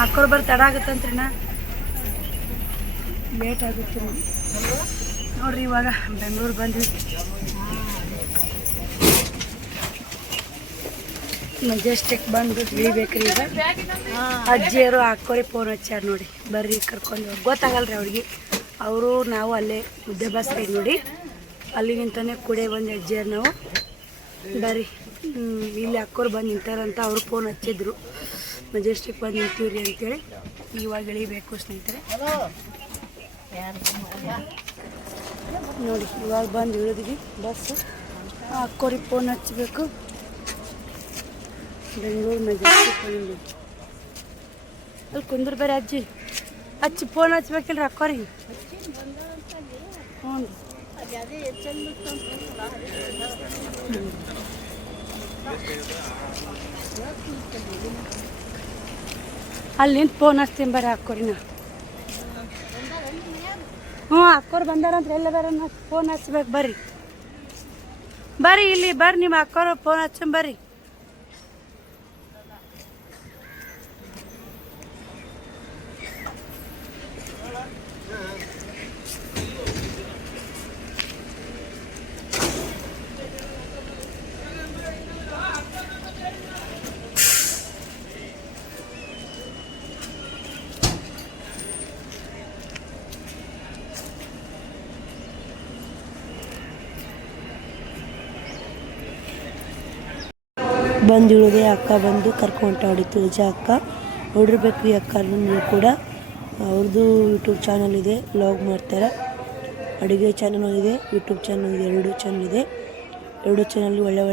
ಹಾಕೋರು ಬರ್ ತಡ ಆಗುತ್ತಂತ್ರಿ ಲೇಟ್ ಆಗುತ್ತೆ ನೋಡ್ರಿ. ಇವಾಗ ಬೆಂಗಳೂರು ಬಂದ್ವಿ. ಮೆಜೆಸ್ಟಿಕ್ ಬಂದು ಇಳಿಬೇಕ್ರಿ. ಈಗ ಅಜ್ಜಿಯರು ಹಾಕೋರಿ ಫೋನ್ ಹಚ್ಚಾರ ನೋಡಿ, ಬರ್ರಿ ಕರ್ಕೊಂಡು. ಗೊತ್ತಾಗಲ್ರಿ ಅವ್ರಿಗೆ. ಅವರು ನಾವು ಅಲ್ಲೇ ಮುದ್ದೆಬಾಸ್ ಸೈಡ್ ನೋಡಿ ಅಲ್ಲಿ ನಿಂತಾನೆ ಕೂಡೆ ಬಂದು ಅಜ್ಜಿಯರು ನಾವು ಬರ್ರಿ ಇಲ್ಲಿ ಹಾಕೋರು ಬಂದು ನಿಂತಾರಂತ ಅವರು ಫೋನ್ ಹಚ್ಚಿದ್ರು. ಮೆಜೆಸ್ಟಿಕ್ ಬಂದು ನಿಂತೀವ್ರಿ ಅಂತೇಳಿ ಇವಾಗ ಇಳಿಬೇಕು ಸ್ನೇಹಿತರೆ ನೋಡಿ. ಇವಾಗ ಬಂದು ಇಳಿದ್ವಿ ಬಸ್. ಹಾಕೋರಿಗೆ ಫೋನ್ ಹಚ್ಚಬೇಕು. ಬೆಂಗಳೂರು ಮೆಜೆಸ್ಟಿಕ್ ಬಂದು ಅಲ್ಲಿ ಕುಂದ್ರ ಬೇರೆ ಅಜ್ಜಿ ಹಚ್ಚಿ ಫೋನ್ ಹಚ್ಬೇಕಿಲ್ರಿ ಅಕ್ಕೋರಿಗೆ. ಹ್ಞೂ ಅಲ್ಲಿ ನಿಂತು ಫೋನ್ ಹಚ್ತೀನಿ ಬರ್ರಿ ಹಾಕೋರಿನ. ಹ್ಞೂ ಅಕ್ಕೋರು ಬಂದಾರಂದ್ರೆ ಎಲ್ಲದಾರ ಫೋನ್ ಹಚ್ಬೇಕು. ಬರ್ರಿ ಬರ್ರಿ ಇಲ್ಲಿ ಬರ್ರಿ, ನಿಮ್ಮ ಅಕ್ಕೋರು ಫೋನ್ ಹಚ್ಚಂ ಬರ್ರಿ. ಬಂದು ಇಳಿದೆ. ಅಕ್ಕ ಬಂದು ಕರ್ಕೊಂಡು ಹೊಡಿತು ನಿಜ ಅಕ್ಕ. ನೋಡಿರ್ಬೇಕು ಈ ಅಕ್ಕ ನೀವು ಕೂಡ. ಅವ್ರದ್ದು ಯೂಟ್ಯೂಬ್ ಚಾನಲ್ ಇದೆ, ವ್ಲಾಗ್ ಮಾಡ್ತಾರೆ. ಅಡುಗೆ ಚಾನಲ್ ಇದೆ, ಯೂಟ್ಯೂಬ್ ಚಾನಲ್ ಇದೆ, ಎರಡು ಚಾನಲ್ ಇದೆ. ಎರಡು ಚಾನಲ್ಲಿ ಒಳ್ಳೆ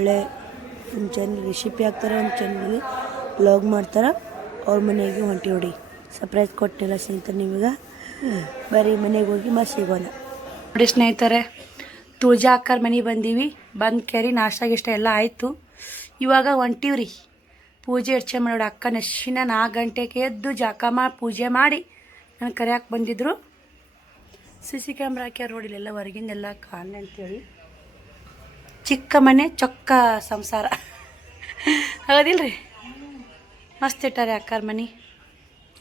ಒಂದು ಚಾನಲ್ ರೆಸಿಪಿ ಹಾಕ್ತಾರೆ, ಒಂದು ಚಾನಲಲ್ಲಿ ವ್ಲಾಗ್ ಮಾಡ್ತಾರೆ. ಅವ್ರ ಮನೆಗೆ ಹೊಂಟಿ ಹೊಡಿ ಸರ್ಪ್ರೈಸ್ ಕೊಟ್ಟಿಲ್ಲ ಸ್ನೇಹಿತರೆ ನಿಮಗೆ. ಬರೀ ಮನೆಗೆ ಹೋಗಿ ಮತ್ತೆ ಸಿಗೋಣ ನೋಡಿ ಸ್ನೇಹಿತರೆ. ತುಳಜಾ ಅಕ್ಕರ ಮನೆಗೆ ಬಂದೀವಿ. ಬಂದು ಕೇರಿ ನಾಷ್ಟ ಗಿಷ್ಟ ಎಲ್ಲ ಆಯಿತು. ಇವಾಗ ಹೊಂಟೀವ್ರಿ ಪೂಜೆ ಅರ್ಚನೆ ಮಾಡಿ. ಅಕ್ಕ ನೆಶಿನ 4 ಗಂಟೆಗೆ ಎದ್ದು ಜಳಕ ಮಾಡಿ ಪೂಜೆ ಮಾಡಿ ನಾನು ಕರೆಯಕ್ಕೆ ಬಂದಿದ್ರು. CC ಕ್ಯಾಮ್ರಾ ಹಾಕ್ಯಾರ ನೋಡಿಲ್ಲ, ಹೊರಗಿಂದೆಲ್ಲ ಕಾಣೆ ಅಂತೇಳಿ. ಚಿಕ್ಕ ಮನೆ ಚೊಕ್ಕ ಸಂಸಾರ ಹೌದಿಲ್ರಿ? ಮಸ್ತ್ ಇಟ್ಟಾರೆ ಅಕ್ಕರ ಮನೆ.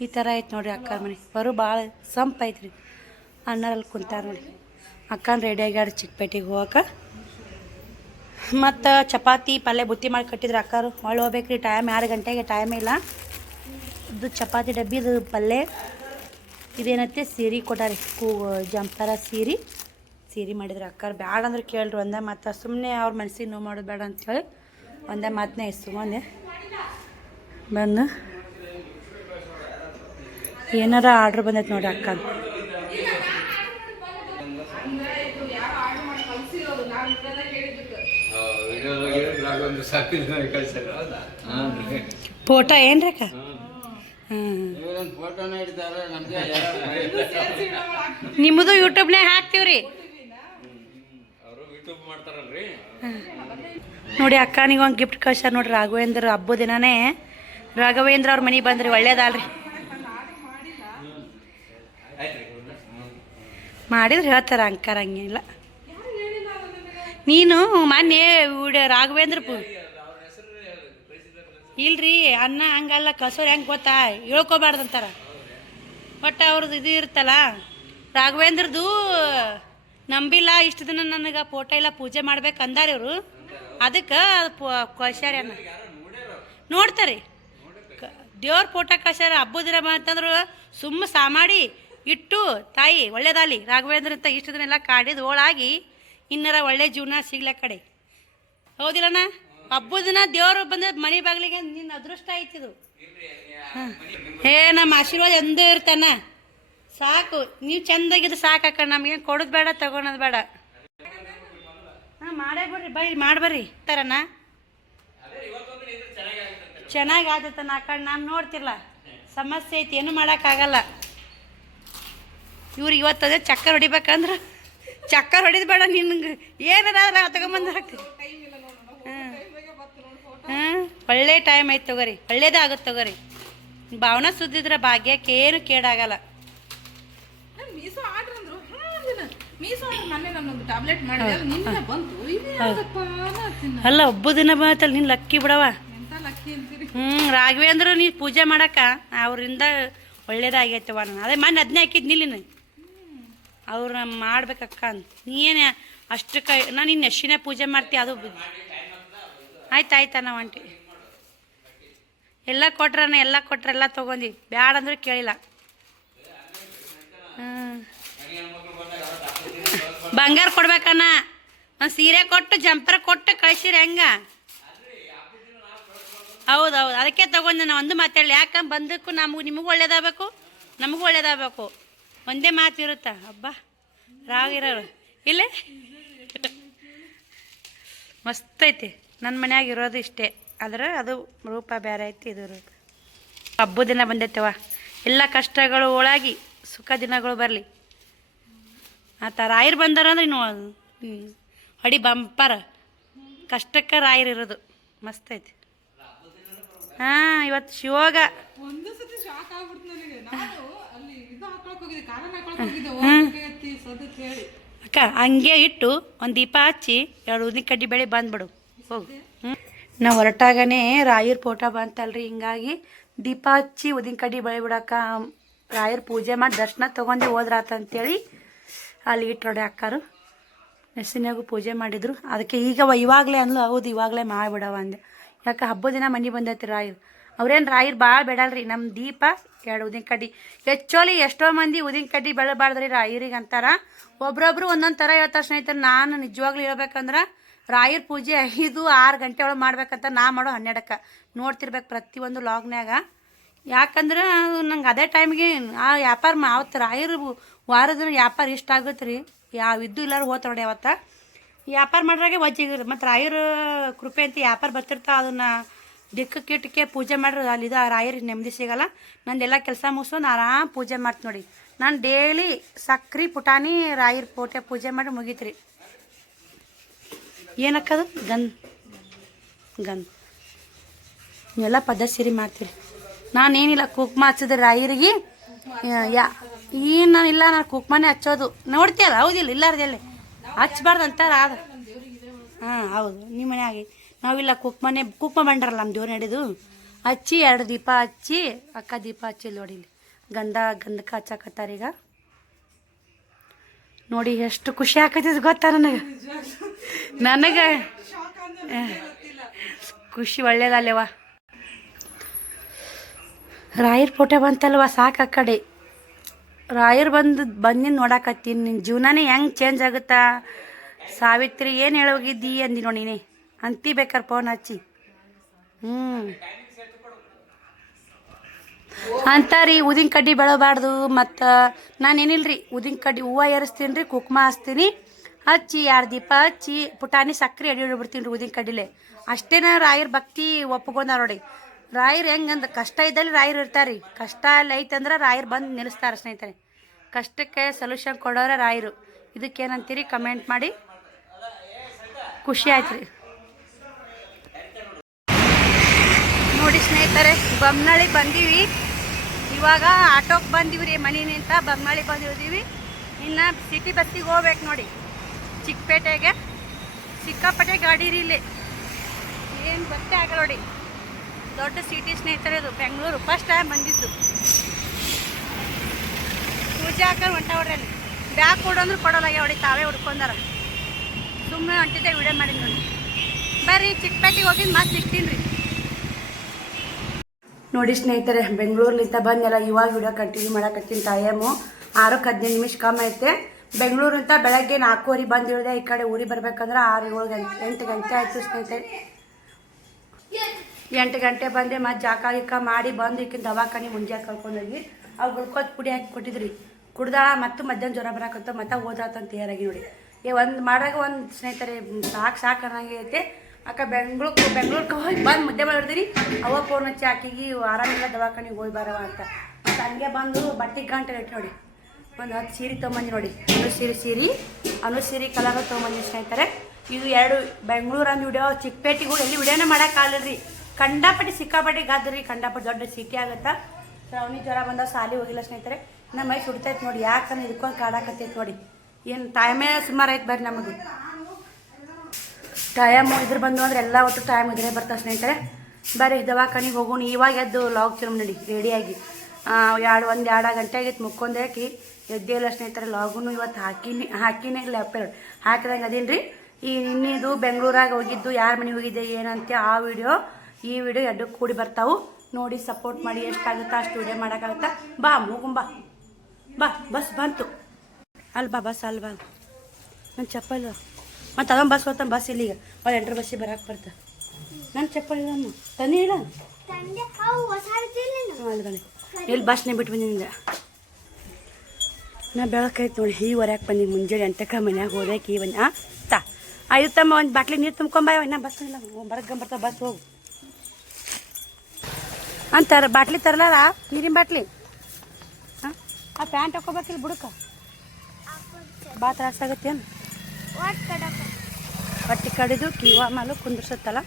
ಈ ಥರ ಐತೆ ನೋಡಿರಿ ಅಕ್ಕರ ಮನೆ. ಬರೋ ಭಾಳ ಸಂಪ್ ಐತ್ರಿ. ಅಣ್ಣರಲ್ಲಿ ಕುಂತಾರ ನೋಡಿ. ಅಕ್ಕನ ರೆಡಿ ಆಗ್ಯಾರ ಚಿಕ್ಕಪೇಟೆಗೆ ಹೋಗಕ್ಕೆ. ಮತ್ತು ಚಪಾತಿ ಪಲ್ಯ ಬುತ್ತಿ ಮಾಡಿ ಕಟ್ಟಿದ್ರು ಅಕ್ಕಾರು. ಹೊಳ್ಳಿ ಹೋಗ್ಬೇಕ್ರಿ. ಟೈಮ್ 2 ಗಂಟೆಗೆ ಟೈಮೇ ಇಲ್ಲ. ಇದು ಚಪಾತಿ ಡಬ್ಬಿದು ಪಲ್ಯ. ಇದೇನತ್ತೆ ಸೀರೆ ಕೊಟ್ಟಾರಿ, ಜಂಪರ ಸೀರೆ ಮಾಡಿದ್ರು ಅಕ್ಕಾರು. ಬ್ಯಾಡ ಅಂದ್ರೆ ಕೇಳ್ರಿ ಒಂದೇ ಮಾತು. ಸುಮ್ಮನೆ ಅವ್ರ ಮನ್ಸಿಗೆ ನೋವು ಮಾಡೋದು ಬೇಡ ಅಂಥೇಳಿ ಒಂದೇ ಮಾತನ್ನೇ ಇಸ್ಕೊಂಡೆ ಬಂದು. ಏನಾರ ಆರ್ಡ್ರ್ ಬಂದೈತೆ ನೋಡಿರಿ ಅಕ್ಕ. ಫೋಟೋ ಏನ್ರಿ ಅಕ್ಕ? ನಿಮ್ಮದು ಯೂಟ್ಯೂಬ್ನಾಗ ಹಾಕ್ತೀವ್ರಿ ನೋಡಿ. ಅಕ್ಕನಿಗೆ ಒಂದು ಗಿಫ್ಟ್ ಕಳ್ಸಾರ ನೋಡ್ರಿ. ರಾಘವೇಂದ್ರ ಹಬ್ಬದ ದಿನನೇ ರಾಘವೇಂದ್ರ ಅವ್ರ ಮನೆಗೆ ಬಂದ್ರಿ. ಒಳ್ಳೇದಲ್ರಿ? ಮಾಡಿದ್ರೆ ಹೇಳ್ತಾರ ಅಂಕಾರ, ಹಂಗಿಲ್ಲ. ನೀನು ಮೊನ್ನೆ ರಾಘವೇಂದ್ರ ಇಲ್ರಿ ಅನ್ನ ಹಂಗಲ್ಲ, ಕಸೋರಿ ಹೆಂಗೆ ಗೊತ್ತಾ, ಹೇಳ್ಕೊಬಾರ್ದಂತಾರ. ಬಟ್ ಅವ್ರದ್ದು ಇದು ಇರ್ತಲ್ಲ ರಾಘವೇಂದ್ರದು. ನಂಬಿಲ್ಲ ಇಷ್ಟು ದಿನ ನನಗೆ ಫೋಟೋ ಇಲ್ಲ ಪೂಜೆ ಮಾಡ್ಬೇಕು ಅಂದಾರ ಇವರು. ಅದಕ್ಕೆ ಕಳ್ಸ್ಯಾರ ಅನ್ನ ನೋಡ್ತಾರೆ. ದೇವ್ರ ಫೋಟೋ ಕಳ್ಸ್ಯಾರ. ಹಬ್ಬದ ದಿನ ಅಂತಂದ್ರೆ ಸುಮ್ಮ ಸಾಮಾಡಿ ಇಟ್ಟು ತಾಯಿ ಒಳ್ಳೇದಾಲಿ ರಾಘವೇಂದ್ರ ಅಂತ ಇಷ್ಟು ದಿನ ಎಲ್ಲ ಕಾಡಿದ ಓಳಾಗಿ ಇನ್ನರ ಒಳ್ಳೆ ಜೀವನ ಸಿಗ್ಲ ಕಡೆ. ಹೌದಿಲ್ಲಣ್ಣ? ಹಬ್ಬದ ದಿನ ದೇವರು ಬಂದ ಮನೆ ಬಾಗಿಲಿಗೆ ನಿನ್ನ ಅದೃಷ್ಟ ಐತಿದು. ನಮ್ಮ ಆಶೀರ್ವಾದ ಎಂದೂ ಇರ್ತಾನ. ಸಾಕು, ನೀವು ಚೆಂದಾಗಿದ್ದು ಸಾಕಕ್ಕ. ನಮ್ಗೇನು ಕೊಡೋದು ಬೇಡ, ತಗೊಳೋದು ಬೇಡ. ಮಾಡೇ ಬರ್ರಿ, ಬರ್ರಿ ಮಾಡ್ಬರ್ರಿ ತರನ ಚೆನ್ನಾಗಿ ಆದತ್ತ. ನಾನು ನೋಡ್ತಿರ್ಲ ಸಮಸ್ಯೆ ಐತಿ, ಏನು ಮಾಡೋಕ್ಕಾಗಲ್ಲ. ಇವ್ರಿಗೆ ಇವತ್ತದೇ ಚಕ್ಕರ್ ಹೊಡಿಬೇಕಂದ್ರೆ ಚಕ್ಕರ್ ಹೊಡಿದು ಬೇಡ. ನಿನ್ಗೆ ಏನಾರ ತಗೊಂಬಂದು ಹಾಕ್ತೀವಿ. ಒಳ್ಳೆ ಟೈಮ್ ಐತೆ ತಗೋರಿ, ಒಳ್ಳೇದೇ ಆಗುತ್ತೆ ತಗೋರಿ. ಭಾವನಾ ಸುದ್ದಿದ್ರೆ ಭಾಗ್ಯಕ್ಕೆ ಏನು ಕೇಡಾಗಲ್ಲ. ಅಲ್ಲ ಹಬ್ಬ ದಿನ ಬಂತಲ್ಲ, ನೀನು ಲಕ್ಕಿ ಬಿಡವ. ರಾಘವೇಂದ್ರ ನೀ ಪೂಜೆ ಮಾಡಕ್ಕ ಅವ್ರಿಂದ ಒಳ್ಳೇದಾಗೈತವ ನಾನು ಅದೇ ಮೊನ್ನೆ ಅದನ್ನೇ ಹಾಕಿದ್ನಿಲ್ಲ ನೀನು ಅವ್ರನ್ನ ಮಾಡ್ಬೇಕಕ್ಕ ಅಂತ ನೀನು ಅಷ್ಟಕ್ಕೆ ನಾನು ಇನ್ನು ಎಷ್ಟಿನ ಪೂಜೆ ಮಾಡ್ತೀವಿ ಅದು ಆಯ್ತು ನಾವು ಆಂಟಿ ಎಲ್ಲ ಕೊಟ್ರೆ ಎಲ್ಲ ತೊಗೊಂಡು ಬ್ಯಾಡ ಅಂದ್ರೆ ಕೇಳಿಲ್ಲ ಬಂಗಾರ ಕೊಡ್ಬೇಕನ್ನ ಒಂದು ಸೀರೆ ಕೊಟ್ಟು ಜಂಪರ್ ಕೊಟ್ಟು ಕಳಿಸಿರಿ ಹೆಂಗ ಹೌದು ಅದಕ್ಕೆ ತೊಗೊಂಡು ನಾನು ಒಂದು ಮಾತಾಡಲಿ ಯಾಕೆ ಬಂದಕ್ಕೂ ನಿಮಗೂ ಒಳ್ಳೇದಾಗಬೇಕು ನಮಗೂ ಒಳ್ಳೇದಾಗಬೇಕು ಒಂದೇ ಮಾತು ಇರುತ್ತಾ ಹಬ್ಬ ರಾಗಿರೋರು ಇಲ್ಲೇ ಮಸ್ತ್ ಐತಿ ನನ್ನ ಮನ್ಯಾಗ ಇರೋದು ಇಷ್ಟೇ ಆದ್ರೆ ಅದು ರೂಪ ಬೇರೆ ಐತಿ ಇದು ರೂಪ ಹಬ್ಬದ ದಿನ ಬಂದೈತೆವ ಎಲ್ಲ ಕಷ್ಟಗಳು ಒಳಗಿ ಸುಖ ದಿನಗಳು ಬರಲಿ ಆತ ರಾಯರು ಬಂದಾರ ಅಂದ್ರೆ ಇನ್ನು ಹೊಡಿ ಬಂಪಾರ ಕಷ್ಟಕ್ಕೆ ರಾಯರು ಇರೋದು ಮಸ್ತ್ ಐತಿ ಹಾಂ ಇವತ್ತು ಶಿವೋಗ ಅಕ್ಕ ಹಂಗೆ ಇಟ್ಟು ಒಂದು ದೀಪ ಹಚ್ಚಿ 2 ಉದ್ದಿನ ಕಡ್ಡಿ ಬೆಳೆ ಬಂದ್ಬಿಡು ಹೋಗು ನಾವು ಹೊರಟಾಗನೇ ರಾಯರ್ ಫೋಟೋ ಬಂತಲ್ರಿ ಹಿಂಗಾಗಿ ದೀಪ ಹಚ್ಚಿ ಉದ್ದಿನ ಕಡ್ಡಿ ಬೆಳೆ ಬಿಡಕ್ಕ ರಾಯರ್ ಪೂಜೆ ಮಾಡಿ ದರ್ಶನ ತೊಗೊಂಡು ಹೋದ್ರಾತಂತೇಳಿ ಅಲ್ಲಿ ಇಟ್ಟೊಡೆ ಅಕ್ಕಾರು ನೆಸ್ಸಿನಾಗೂ ಪೂಜೆ ಮಾಡಿದ್ರು ಅದಕ್ಕೆ ಇವಾಗಲೇ ಅಂದ್ಲು ಹೌದು ಇವಾಗಲೇ ಮಾಡಿಬಿಡವ ಅಂದೆ ಯಾಕೆ ಹಬ್ಬದ ದಿನ ಮನೆ ಬಂದೈತಿ ರಾಯರು ಅವ್ರೇನು ರಾಯರು ಭಾಳ ಬೇಡಲ್ರಿ ನಮ್ಮ ದೀಪ 2 ಉದ್ದಿನ ಕಡ್ಡಿ ಹೆಚ್ಚೋಲಿ ಎಷ್ಟೋ ಮಂದಿ ಉದ್ದಿನ ಕಡ್ಡಿ ಬೆಳಬಾರ್ದ್ರಿ ರಾಯರಿಗೆ ಅಂತಾರ ಒಬ್ರೊಬ್ರು ಒಂದೊಂದು ಥರ ಹೇಳ್ತಾರೆ ಸ್ನೇಹಿತರೆ ನಾನು ನಿಜವಾಗ್ಲೂ ಹೇಳ್ಬೇಕಂದ್ರೆ ರಾಯರ ಪೂಜೆ 5-6 ಗಂಟೆ ಒಳಗೆ ಮಾಡ್ಬೇಕಂತ ನಾ ಮಾಡೋ 12ಕ್ಕೆ ನೋಡ್ತಿರ್ಬೇಕು ಪ್ರತಿಯೊಂದು ಲಾಗ್ನ್ಯಾಗ ಯಾಕಂದ್ರೆ ನಂಗೆ ಅದೇ ಟೈಮ್ಗೆ ಆ ವ್ಯಾಪಾರ ಅವತ್ತು ರಾಯರು ವಾರದ ವ್ಯಾಪಾರ ಇಷ್ಟ ಆಗುತ್ತೆ ರೀ ಇದ್ದು ಇಲ್ಲಾರು ಹೋತ ನೋಡಿ ಅವತ್ತು ವ್ಯಾಪಾರ ಮಾಡ್ರಾಗೆ ವಜ್ಜಿಗೆ ಮತ್ತು ರಾಯರ ಕೃಪೆ ಅಂತ ವ್ಯಾಪಾರ ಬರ್ತಿರ್ತಾವೆ ಅದನ್ನು ದಿಕ್ಕು ಕಿಟ್ಟಕ್ಕೆ ಪೂಜೆ ಮಾಡ್ರಿ ಅಲ್ಲಿದು ರಾಯರಿಗೆ ನೆಮ್ಮದಿ ಸಿಗಲ್ಲ ನಂದೆಲ್ಲ ಕೆಲಸ ಮುಗಿಸ್ಕೊಂಡು ಆರಾಮ್ ಪೂಜೆ ಮಾಡ್ತೀನಿ ನೋಡಿ ನಾನು ಡೈಲಿ ಸಕ್ರೆ ಪುಟಾಣಿ ರಾಯರ ಪೋಟೆ ಪೂಜೆ ಮಾಡಿ ಮುಗೀತ್ರಿ ಏನಕ್ಕದು ಗನ್ ಎಲ್ಲ ಪದ್ಧತಿ ಸಿರಿ ಮಾಡ್ತೀರಿ ನಾನೇನಿಲ್ಲ ಕುಕ್ಮ ಹಚ್ಚಿದ್ರೆ ರಾಯರಿಗೆ ನಾನಿಲ್ಲ ನಾನು ಕುಕ್ಮನೇ ಹಚ್ಚೋದು ನೋಡ್ತೀಯಲ್ಲ ಹೌದಿಲ್ಲ ಇಲ್ಲಾರ್ದೆಲ್ಲೇ ಹಚ್ಬಾರ್ದು ಅಂತಾರ ಅದು ಹಾಂ ಹೌದು ನಿಮ್ಮ ಮನೆಯಾಗಿ ನಾವಿಲ್ಲ ಕುಕ್ಮ ಬಂಡ್ರಲ್ಲ ನಮ್ಮ ದೇವ್ರು ನಡೆದು ಹಚ್ಚಿ 2 ದೀಪ ಹಚ್ಚಿ ಅಕ್ಕ ದೀಪ ಹಚ್ಚಿ ನೋಡಿ ಇಲ್ಲಿ ಗಂಧಕ್ಕೆ ಹಚ್ಚಾಕತ್ತಾರೀಗ ನೋಡಿ ಎಷ್ಟು ಖುಷಿ ಆಕೈತಿದ್ ಗೊತ್ತಾ ನನಗೆ ಖುಷಿ ಒಳ್ಳೇದಲ್ಲೇವ ರಾಯರ್ ಫೋಟೋ ಬಂತಲ್ವ ಸಾಕು ಆ ಕಡೆ ರಾಯರ್ ಬಂದಿದ್ದು ನೋಡಾಕತ್ತೀನಿ ನಿನ್ನ ಜೀವನನೇ ಹೆಂಗೆ ಚೇಂಜ್ ಆಗುತ್ತಾ ಸಾವಿತ್ರಿ ಏನು ಹೇಳೋಗಿದ್ದಿ ಅಂದಿ ನೋಡಿ ನೀನೇ ಅಂತಿ ಬೇಕಾರೆ ಫೋನ್ ಹಚ್ಚಿ ಅಂತಾರಿ ಉದ್ದಿನ ಕಡ್ಡಿ ಬೆಳಬಾರ್ದು ಮತ್ತು ನಾನೇನಿಲ್ರಿ ಉದ್ದಿನ ಕಡ್ಡಿ ಹೂವು ಏರಿಸ್ತೀನಿ ರೀ ಕುಕ್ಮ ಹಚ್ತೀನಿ ಹಚ್ಚಿ 2 ದೀಪ ಹಚ್ಚಿ ಪುಟಾಣಿ ಸಕ್ಕರೆ ಬಿಡ್ತೀನಿ ರೀ ಉದ್ದಿನ ಕಡ್ಡಿಲೆ ಅಷ್ಟೇನ ರಾಯರ್ ಭಕ್ತಿ ಒಪ್ಕೊಂಡಾರ ನೋಡಿ ರಾಯರು ಹೆಂಗಂದ್ರೆ ಕಷ್ಟ ಇದ್ದಲ್ಲಿ ರಾಯರು ಇರ್ತಾರೆ ರೀ ಕಷ್ಟ ಅಲ್ಲಿ ಐತಂದ್ರೆ ರಾಯರು ಬಂದು ನಿಲ್ಲಿಸ್ತಾರೆ ಸ್ನೇಹಿತರೆ ಕಷ್ಟಕ್ಕೆ ಸೊಲ್ಯೂಷನ್ ಕೊಡೋರೆ ರಾಯರು ಇದಕ್ಕೇನಂತೀರಿ ಕಮೆಂಟ್ ಮಾಡಿ ಖುಷಿ ಆಯ್ತು ರೀ ನೋಡಿ ಸ್ನೇಹಿತರೆ ಬೊಮ್ಮನಳ್ಳಿಗೆ ಬಂದೀವಿ ಇವಾಗ ಆಟೋಕ್ಕೆ ಬಂದೀವಿ ರೀ ಮನೆಯಿಂದ ಬೊಮ್ಮನಳ್ಳಿಗೆ ಬಂದಿದ್ದೀವಿ ಇನ್ನು ಸಿಟಿ ಬಸ್ಸಿಗೆ ಹೋಗ್ಬೇಕು ನೋಡಿ ಚಿಕ್ಕಪೇಟೆಗೆ ಸಿಕ್ಕಾಪಟ್ಟೆ ಗಾಡಿ ರೀ ಇಲ್ಲಿ ಏನು ಗೊತ್ತೇ ಆಗಲ್ಲ ನೋಡಿ ದೊಡ್ಡ ಸಿಟಿ ಸ್ನೇಹಿತರೆ ಇದು ಬೆಂಗಳೂರು ಫಸ್ಟ್ ಟೈಮ್ ಬಂದಿದ್ದು ಪೂಜೆ ಹಾಕೊಂಡು ಹೊಂಟವ್ರಿ ಅಲ್ಲಿ ಬ್ಯಾಗ್ ಕೊಡೋಂದ್ರೆ ಕೊಡೋಲ್ಲ ನೋಡಿ ತಾವೇ ಹುಡ್ಕೊಂಡಾರ ಸುಮ್ಮನೆ ಹೊಂಟಿದ್ದೆ ವಿಡಿಯೋ ಮಾಡಿದ್ ನೋಡಿ ಬರ್ರಿ ಚಿಕ್ಕಪೇಟೆಗೆ ಹೋಗಿದ್ದು ಮತ್ತೆ ಸಿಗ್ತೀನಿ ರೀ ನೋಡಿ ಸ್ನೇಹಿತರೆ ಬೆಂಗಳೂರ್ಲಿಂದ ಬಂದೆಲ್ಲ ಇವಾಗ ವಿಡಿಯೋ ಕಂಟಿನ್ಯೂ ಮಾಡಕತ್ತೀನಿ ಟೈಮು 6:15 ನಿಮಿಷ ಕಮ್ಮಿ ಐತೆ ಬೆಂಗಳೂರಿಂದ ಬೆಳಗ್ಗೆ 4:15 ಬಂದು ಇಳಿದೆ ಈ ಕಡೆ ಊರಿಗೆ ಬರ್ಬೇಕಂದ್ರೆ 6-7 ಗಂಟೆ ಆಯಿತು ಸ್ನೇಹಿತರೆ 8 ಗಂಟೆ ಬಂದೆ ಮತ್ತು ಜಾಕ ಮಾಡಿ ಬಂದು ಈಕಿನ ದವಾಖಾನೆ ಮುಂಜಾನೆ ಕರ್ಕೊಂಡೋಗಿ ಅವು ಗ್ಲುಕೋಸ್ ಪುಡಿ ಹಾಕಿ ಕೊಟ್ಟಿದ್ರಿ ಕುಡ್ದ ಮತ್ತು ಮಧ್ಯಾಹ್ನ ಜ್ವರ ಬರಾಕತ್ತ ಮತ್ತೆ ಓದಾತಂತ ತಯಾರಾಗಿ ನೋಡಿ ಒಂದು ಮಾಡ್ರಾಗ ಒಂದು ಸ್ನೇಹಿತರೆ ಸಾಕು ಅನ್ನಂಗೆ ಐತೆ ಅಕ್ಕ ಬೆಂಗ್ಳೂರ್ಗೆ ಹೋಗಿ ಬಂದು ಮುದ್ದೆ ಮಾಡಿರ್ತೀರಿ ಅವ ಫೋನ್ ಹಚ್ಚಿ ಆಕಿಗೆ ಆರಾಮಿಲ್ಲ ದವಾಖಾನಿಗೆ ಹೋಗಿ ಬರವ ಅಂತ ಮತ್ತು ಹಂಗೆ ಬಂದು ಬಟ್ಟೆ ಗಂಟೆ ಇಟ್ಟು ನೋಡಿ ಒಂದು 10 ಸೀರೆ ತೊಗೊಂಬಂದು ನೋಡಿ ಅನು ಸೀರೆ ಕಲರ್ ತೊಗೊಂಬಂದು ಸ್ನೇಹಿತರೆ ಇದು 2 ಬೆಂಗಳೂರು ಅಂದು ವಿಡಿಯೋ ಚಿಕ್ಕಪೇಟೆಗೆ ಹೋಗಿ ಎಲ್ಲಿ ವಿಡಿಯೋನೇ ಮಾಡೋಕ್ಕಾಗಲ್ರಿ ಕಂಡಾಪಟ್ಟಿ ಸಿಕ್ಕಾಪಟ್ಟಿ ಗಾದ್ರಿ ಕಂಡಾಪಟ್ಟಿ ದೊಡ್ಡ ಸಿಟಿ ಆಗುತ್ತಾ ಶ್ರಾವಣಿ ಜ್ವರ ಬಂದ ಸಾಲಿ ಹೋಗಿಲ್ಲ ಸ್ನೇಹಿತರೆ ನಮ್ಮ ಮೈ ಸುಡ್ತೈತೆ ನೋಡಿ ಯಾಕಂದ್ರೆ ಇದಕ್ಕೊಂದು ಕಾಡಾಕತ್ತೈತೆ ನೋಡಿ ಏನು ಟೈಮೇ ಸುಮಾರು ಐತೆ ಬರ್ರಿ ನಮಗೆ ಟೈಮ್ ಇದ್ರ ಬಂದು ಅಂದ್ರೆ ಎಲ್ಲ ಒಟ್ಟು ಟೈಮ್ ಇದ್ರೆ ಬರ್ತಾವೆ ಸ್ನೇಹಿತರೆ ಬರ್ರಿ ದವಾಖಾನಿಗೆ ಹೋಗೋಣ. ಇವಾಗ ಎದ್ದು ಲಾಗ್ ಚಲೋ ನಡಿ ರೆಡಿಯಾಗಿ ಒಂದು 2 ಗಂಟೆ ಆಗಿತ್ತು ಮುಕ್ಕೊಂಡೆ ಹಾಕಿ ಎದ್ದೇ ಇಲ್ಲ ಸ್ನೇಹಿತರೆ. ಲಾಗುನು ಇವತ್ತು ಹಾಕಿನೇ ಇಲ್ಲ ಹಾಕಿದಂಗೆ ಅದೀನಿ ರೀ. ಈ ನಿನ್ನೆದು ಬೆಂಗಳೂರಾಗ ಹೋಗಿದ್ದು, ಯಾರ ಮನೆಗೆ ಹೋಗಿದ್ದೆ ಏನಂತೆ ಆ ವಿಡಿಯೋ ಈ ವಿಡಿಯೋ ಎರಡು ಕೂಡಿ ಬರ್ತಾವು. ನೋಡಿ ಸಪೋರ್ಟ್ ಮಾಡಿ, ಎಷ್ಟಾಗುತ್ತಾ ಅಷ್ಟು ವಿಡಿಯೋ ಮಾಡೋಕ್ಕಾಗುತ್ತಾ. ಬಾ ಹೋಗುಂಬಾ ಬಾ. ಬಸ್ ಬಂತು ಅಲ್ಬಾ, ಬಸ್ ಅಲ್ಬಾ. ನನ್ನ ಚಪ್ಪಲ್ ಮತ್ತು ಅದೊಂದು ಬಸ್ ಹೋಗ್ತಾನೆ. ಬಸ್ ಇಲ್ಲಿಗ ಅವ್ರು 8 ಬಸ್ಸಿಗೆ ಬರಕ್ಕೆ ಬರ್ತಾ. ನನ್ನ ಚಪ್ಪಲ್ ಇಲ್ಲಮ್ಮ ತಂದಿ ಇಲ್ಲ ಅಲ್ಬಾನೆ. ಎಲ್ಲಿ ಬಸ್ನೇ ಬಿಟ್ಟು ಬಂದಿದ್ದೆ ನಾ. ಬೆಳಕೈತೆ ನೋಡಿ, ಈ ಹೊರ್ಯಾಕೆ ಬಂದಿದ್ದು. ಮುಂಜಾನೆ 8ಕ್ಕೆ ಮನ್ಯಾಗ ಹೋದಕ್ಕೆ ಈ ಬನ್ನಿ ತಾ ಆಯ್ತಮ್ಮ. ಒಂದು ಬಾಟ್ಲಿ ನೀರು ತುಂಬ್ಕೊಂಬ. ಇನ್ನ ಬಸ್ ಇಲ್ಲ ಬರ್ತಾವ ಬಸ್. ಹೋಗು ಅಂತಾರೆ ಬಾಟ್ಲಿ ತರಲ್ಲ, ನೀರಿನ ಬಾಟ್ಲಿ. ಹಾಂ ಆ ಪ್ಯಾಂಟ್ ಹಾಕೋಬೇಕಿಲ್ಲ ಬುಡಕ. ಬಾ ತ್ರಾಸಾಗತ್ತೇನು ಹೊಟ್ಟೆ ಕಡಿದು ಕೀವ ಮಾಲು ಕುಂದ್ರಸತ್ತಲ್ಲ.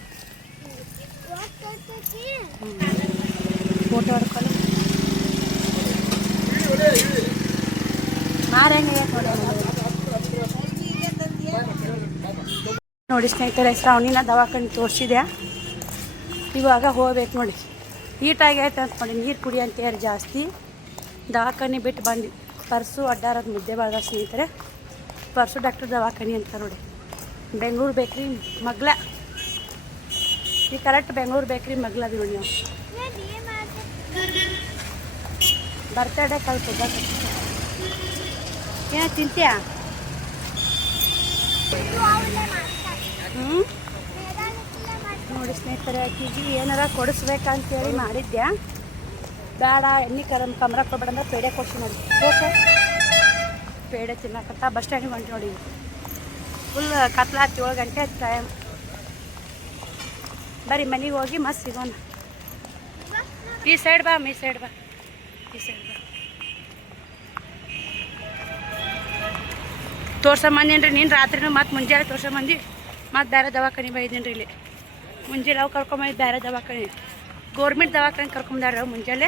ಫೋಟೋ ಹೊಡ್ಕೊಳ್ಳಿ ಮಾರಂಗೆ ನೋಡಿ ಸ್ನೇಹಿತರೆ. ಶ್ರಾವಣಿನ ದವಾಖಾನೆ ತೋರಿಸಿದೆ. ಇವಾಗ ಹೋಗ್ಬೇಕು ನೋಡಿ. ಹೀಟಾಗಿ ಆಯ್ತು ಅಂತ ನೋಡಿ, ನೀರು ಕುಡಿ ಅಂತ ಹೇಳಿ ಜಾಸ್ತಿ. ದವಾಖಾನೆ ಬಿಟ್ಟು ಬಂದು ಪರ್ಸು ಅಡ್ಡಾರದು ಮುದ್ದೆ ಬಾಳ್ದ ಸ್ನೇಹಿತರೆ. ಪರ್ಸು ಡಾಕ್ಟರ್ ದವಾಖಾನೆ ಅಂತ ನೋಡಿ. ಬೆಂಗಳೂರು ಬೇಕ್ರಿ ಮಗ್ಲ. ಈ ಕರೆಕ್ಟ್ ಬೆಂಗಳೂರು ಬೇಕ್ರಿ ಮಗ್ಲ ಅದು ನೋಡಿ. ನಾವು ಬರ್ತಡೇ ಕಳ್ಕೊಬ್ಬ ಏನ ತಿಂತೀಯಾ? ನೋಡಿ ಸ್ನೇಹಿತರೆ, ಆಕಿಗೆ ಏನಾರ ಕೊಡಿಸ್ಬೇಕಂತೇಳಿ ಮಾಡಿದ್ದೆ. ಬೇಡ ಎಣ್ಣೆ ಕಮ್ರಕ್ಕೆ ಹೋಗ್ಬೇಡ ಅಂದ್ರೆ ಪೇಡೆ ಕೊಡ್ಸಿ ನೋಡಿ. ಓಕೆ ಪೇಡೆ ತಿನ್ನಕತ್ತ ಬಸ್ ಸ್ಟ್ಯಾಂಡಿಗೆ ಹೊಂಟಿ ನೋಡಿ. ಫುಲ್ ಕತ್ಲಾತಿ 7 ಗಂಟೆ ಆಯ್ತು ಟೈಮ್. ಬರೀ ಮನೆಗೆ ಹೋಗಿ ಮಸ್ತ್ ಸಿಗೋಣ. ಈ ಸೈಡ್ ಬಾ, ಈ ಸೈಡ್ ಬಾ, ಈ ಸೈಡ್ ಬಾ. ತೋರ್ಸಂಬಂದಿನಿ ರೀ ನೀನು ರಾತ್ರಿನೂ. ಮತ್ತು ಮುಂಜಾನೆ ತೋರ್ಸಂಬಂದು ಮತ್ತು ಬೇರೆ ದವಾಖಾನೆ ಬೈದೀನಿ ರೀ ಇಲ್ಲಿ. ಮುಂಜಾನೆ ಅವು ಕರ್ಕೊಂಬಂದು ಬೇರೆ ದವಾಖಾನೆ, ಗೌರ್ಮೆಂಟ್ ದವಾಖಾನೆ ಕರ್ಕೊಂಬಂದಾರ ಮುಂಜಾನೆ.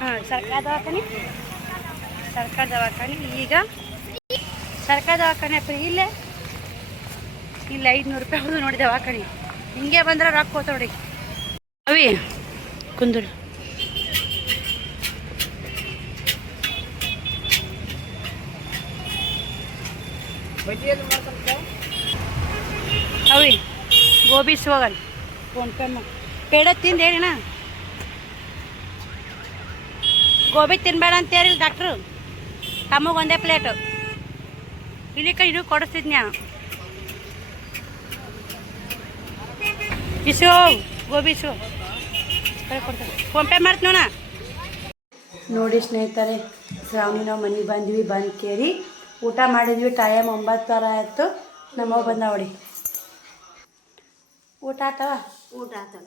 ಹಾಂ ಸರ್ಕಾರ ದವಾಖಾನೆ ಈಗ ಸರ್ಕಾರ ದವಾಖಾನೆ ಫ್ರೀ ಇಲ್ಲೇ ಇಲ್ಲ. 500 ರೂಪಾಯಿ ಹೊಡೆದು ನೋಡಿ ದವಾಖಾನೆ. ಹಿಂಗೆ ಬಂದ್ರೆ ರೊಕ್ಕ ಹೋತ ನೋಡಿ. ಅವಿ ಕುಂದ್ರು ಅವಿ ಗೋಬಿ ಹೋಗಲ್ಲ. ಫೋನ್ಪೇ ಪೇಡ ತಿಂದು ಹೇಳಿನ ಗೋಬಿ ತಿನ್ಬೇಡ ಅಂತ ಹೇಳಿಲ್ಲ ಡಾಕ್ಟ್ರು. ತಮಗೆ ಒಂದೇ ಪ್ಲೇಟು ಇಲ್ಲಿ ಇದು ಕೊಡಿಸ್ತಿದ್ನ್ಯಾ. ಇಸು ಗೋಬಿ ಇಸು ಕೊಡ್ತಾರೆ. ಫೋನ್ಪೇ ಮಾಡ್ತೀನೋಣ. ನೋಡಿ ಸ್ನೇಹಿತರೆ, ಶ್ರಾವಣಿ ನಾವು ಮನೆಗೆ ಬಂದ್ವಿ. ಬಂದು ಕೇರಿ ಊಟ ಮಾಡಿದ್ವಿ. ಟೈಮ್ 9 ಆಯಿತು. ನಮ್ಮವ್ವ ಬಂದ ನೋಡಿ. ಊಟ ಆತವ? ಊಟ ಆಯ್ತು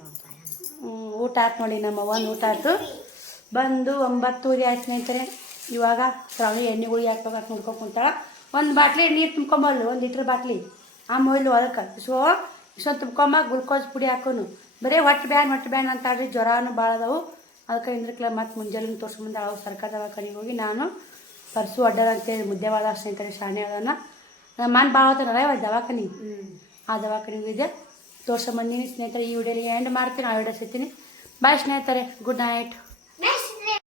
ನೋಡಿ. ನಮ್ಮವ್ವ ಊಟ ಆಯ್ತು. ಬಂದು 9:30 ಆಯ್ತು ಸ್ನೇಹಿತರೆ. ಇವಾಗ ಶ್ರಾವಣಿ ಎಣ್ಣೆ ಗುಳಿ ಹಾಕ್ಬೇಕಂತ ನೋಡ್ಕೊಂಡು ಕುಂತಾಳ. ಒಂದು ಬಾಟ್ಲಿ ನೀರು ತುಂಬ್ಕೊಂಬಲ್ಲ, 1 ಲೀಟ್ರ್ ಬಾಟ್ಲಿ. ಆ ಮೊಯ್ಲು ಅದಕ್ಕೆ ಇಷ್ಟೊಂದು ತುಂಬ್ಕೊಂಬ. ಗ್ಲುಕೋಸ್ ಪುಡಿ ಹಾಕೋನು. ಬರೀ ಹೊಟ್ಟೆ ಬ್ಯಾನ್ ಅಂತಾಳ್ರಿ. ಜ್ವರನೂ ಭಾಳ ಅದಾವು. ಅದಕ್ಕೆ ಇಂದ್ರಕ್ಲ ಮತ್ತು ಮುಂಜಾನೆ ತೋರ್ಸ್ಕೊಂಬಂದ. ಅವು ಸರ್ಕಾರ ದವಾಖಾನೆಗೆ ಹೋಗಿ ನಾನು ಪರ್ಸು ಅಡ್ಡರ್ ಅಂತೇಳಿ ಮುದ್ದೆ ಬಾಳ ಸ್ನೇಹಿತರೆ. ಶಾಣೆ ಅದನ್ನ ನಮ್ಮ ಮನೆ ಭಾಳ ಹೋಗ್ತಾನಲ್ಲ ಇವಾಗ ದವಾಖಾನೆ. ಆ ದವಾಖಾನೆಗೆ ಇದೆ ತೋರ್ಸ್ಕೊಂಬಂದಿನಿ ಸ್ನೇಹಿತರೆ. ಈ ವಿಡಿಯೋಲಿ ಎಂಡ್ ಮಾಡ್ತೀನಿ. ಆ ವಿಡಿಯೋ ಸಿಗ್ತೀನಿ. ಬಾಯ್ ಸ್ನೇಹಿತರೆ, ಗುಡ್ ನೈಟ್.